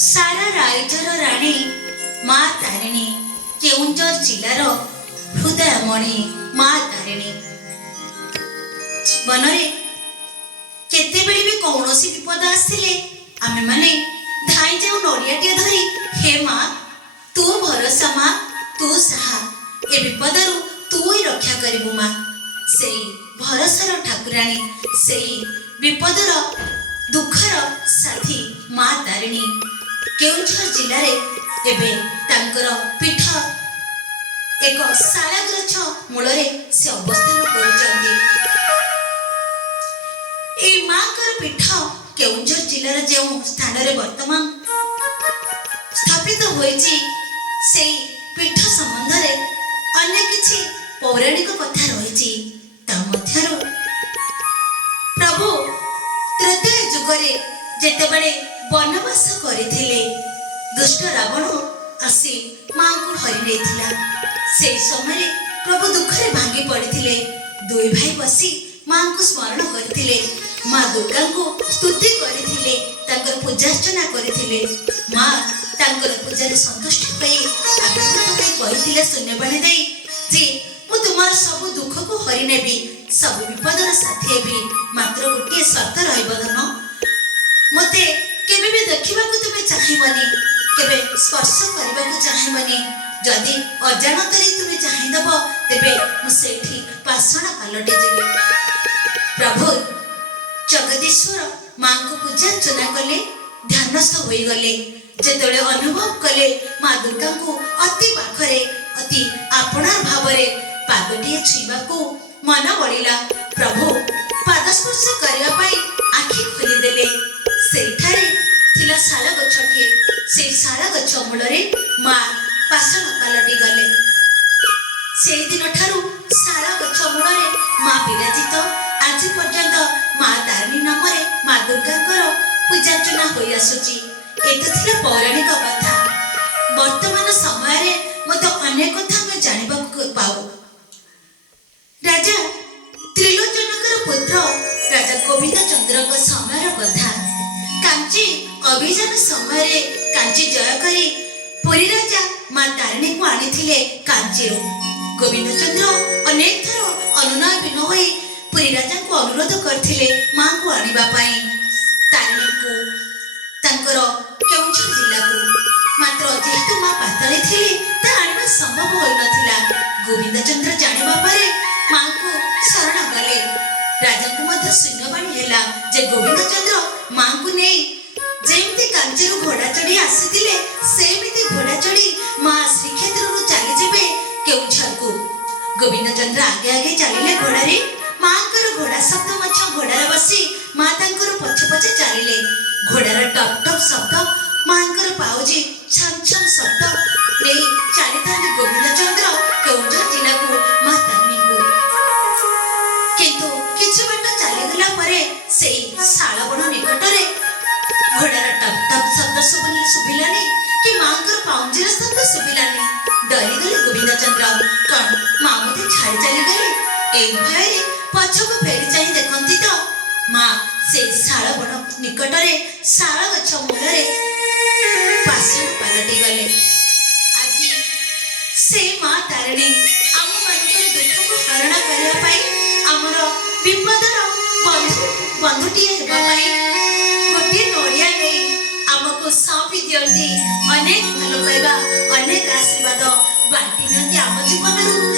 सारा राइजर राणी माँ तारिणी केउंझर जिलार हृदयमणि माँ तारिणी जीवन में केतेबेले भी कौनसी विपद आसिले आमे माने धाई जाऊ नड़ियाटे धरी हे माँ तू भरोसा माँ तू साहा ए विपदरु तू ही रक्षा करिबु माँ से भरोसार ठाकुराणी से विपदर दुखर साथी माँ तारिणी केउंझर जिले में एबे तांकर पीठ एक शाला गछ मूल से अवस्थान कर माँ पीठ केउंझर जिलार जो स्थान वर्तमान स्थापित होईची से पीठ संबंध में अन्य किछि पौराणिक कथा रही प्रभु त्रेतय जुगरे जेतेबेले वनवास करथिले दुष्ट रावण आसी माँ को हरि नेथिला से समय प्रभु दुखरे भांगी पड़िथिले दुई भाई बसी माँ को स्मरण करथिले माँ दुर्गा को स्तुति करथिले तांकर पूजार्चना करथिले माँ तांकर पूजा संतुष्टि पाई आगे कहिथिले शून्यवाणी देई जे मु तुमार सब दुख को हरि नेबी सब विपदर साथी हेबी मात्र गोटे शर्त रहिब धन मते केबे भी देखिबा को तुमे चाहिबनी केबे स्पर्श करबा को चाहिबनी जदि अजाणतरी तुमे चाहिदब तेबे मु सेठी पाषाण पालटे जेबी प्रभु जगदीश्वर माँ को पूजा अर्चना कले ध्यानस्थ होई गले जेतबेले अनुभव कले माँ दुर्गा को अति पाखरे अति आपणार भावरे पादटिए छुईबा को मन बळिला प्रभु पादस्पर्श करबा पई आखि खोली देले सेठारे थिला शाला गछटिए से शाला गछ मूलरे माँ पाषाण पालटी गले से दिन ठारू शाला गछ मूलरे माँ विराजित आज पर्यंत माँ तारिणी नाम माँ दुर्गा पूजार्चना हो आसुची एत थिला पौराणिक कथा वर्तमान समय मत अनेक कथा मैं जानिबा पाऊ राजा त्रिलोचनकर पुत्र राजा गोविंद चंद्र समय कथा कांची अभियान समय कांची जय करी पुरी राजा माँ तारिणी को आनी कांची गोविंद चंद्र अनेक थर अनुनय विनय पुरी राजा को अनुरोध करथिले माँ को आनिबा पाई तारिणी को तांकर केउंझर जिला को मात्र जेहेतु माँ पाताले थिले ता आनिबा संभव होई नथिला गोविंद चंद्र जानिबा परे माँ को शरण गले राजा को मध्य शून्यवाणी हेला जे गोविंद चंद्र माँ को नहीं जेमती कांचीरू घोड़ा चढ़ी आसीथिले सेमिति घोड़ा चढ़ी माँ श्रीक्षेत्रु चली जेबे केउंझर को गोविंद चंद्र आगे आगे चलिले घोड़ारे माँ घोड़ा शब्द मछ घोड़ार बसी माँ तांकर पछे पछे चलिले घोड़ार टप टप शब्द माँ पाउजी छम छम शब्द नहीं चली था गोविंद चंद्र केउंझर जिला को माँ तारिणी को किंतु किछु बाट चलीगला परे सेई शालबण निकटरे घोड़ार टप टप शब्द सुबिलानी कि माँ पाउंजीर शब्द सुबिलानी डरीगले गोविंद चंद्र कौन माँ मते छाड़ी चली गले ए भय पछको फेरी चाहि देखंती तो माँ से शालबण निकटरे शाल गछ मूलरे पाषाण पालटी गले आज से माँ तारिणी आम मानकर दुख को हरण करबा पई हमर विपदर बंधुटी हेबा पई गोटे नड़िया नहीं आमको सौंपी दियंती अनेक भल पाइबा अनेक आशीर्वाद बांटी नियंती आम जीवन